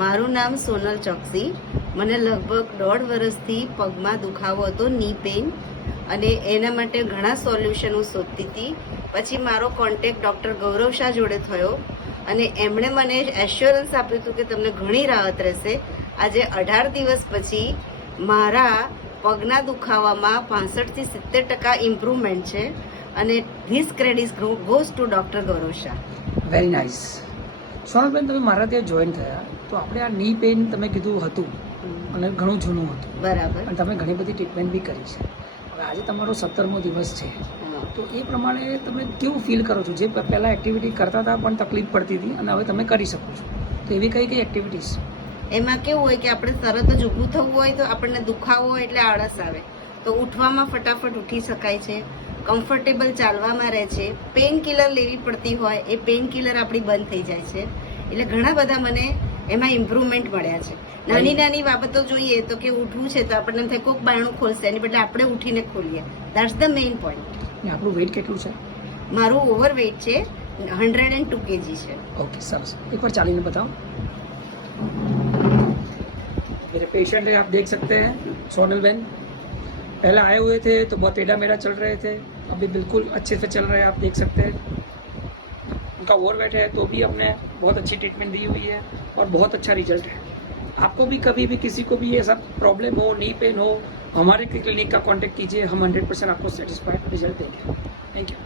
મારું નામ સોનલ ચોકસી. મને લગભગ 1.5 વર્ષથી પગમાં દુખાવો હતો, ની પેઇન, અને એના માટે ઘણા સોલ્યુશન હું શોધતી હતી. પછી મારો કોન્ટેક્ટ ડૉક્ટર ગૌરવ શાહ જોડે થયો અને એમણે મને એશ્યોરન્સ આપ્યું હતું કે તમને ઘણી રાહત રહેશે. આજે 18 દિવસ પછી મારા પગના દુખાવામાં 65 થી 70% ઇમ્પ્રુવમેન્ટ છે અને this credit goes to doctor Gaurav Shah. Very nice. Sonalben, તમે મારા ત્યાં જોઈન થયા તો આપણે આ ની પેઇન તમે કીધું હતું અને ઘણું જૂનું હતું, બરાબર. અને તમે ઘણી બધી ટ્રીટમેન્ટ બી કરી છે. હવે આજે તમારો 17મો દિવસ છે, તો એ પ્રમાણે તમે કેવું ફીલ કરો છો? જે પહેલાં એક્ટિવિટી કરતા હતા પણ તકલીફ પડતી હતી અને હવે તમે કરી શકો છો, તો એવી કઈ કઈ એક્ટિવિટીઝ? એમાં કેવું હોય કે આપણે તરત જ ઊભું થવું હોય તો આપણને દુખાવો હોય એટલે આળસ આવે, તો ઉઠવામાં ફટાફટ ઉઠી શકાય છે, કમ્ફર્ટેબલ ચાલવામાં રહે છે. પેઇન કિલર લેવી પડતી હોય એ પેઇન કિલર આપણી બંધ થઈ જાય છે. એટલે ઘણા બધા મને એમાં ઇમ્પ્રુવમેન્ટ મળ્યા છે. નાની નાની બાબતો જોઈએ તો કે ઉઠવું છે તો આપણને એમ થાય કોક બાયણું ખોલશે, એની બદલે આપણે ઉઠીને ખોલીએ. That's the main point. ને આપણું વેઇટ કેટલું છે? મારું ઓવરવેઇટ છે, 102 kg છે. ओके, सरस. एक बार चालीस में बताओ. मेरे पेशेंट है, आप देख सकते हैं सोनल बहन. पहले आए हुए थे तो बहुत टेढ़ा मेढ़ा चल रहे थे, अभी बिल्कुल अच्छे से चल रहे हैं, आप देख सकते हैं. उनका ओवरवेट है तो भी हमने बहुत अच्छी ट्रीटमेंट दी हुई है और बहुत अच्छा रिजल्ट है. आपको भी कभी भी किसी को भी ये सब प्रॉब्लम हो, नी पेन हो, हमारे क्लिनिक का कांटेक्ट कीजिए, हम 100% आपको सेटिस्फाइड रिजल्ट देंगे. Thank you.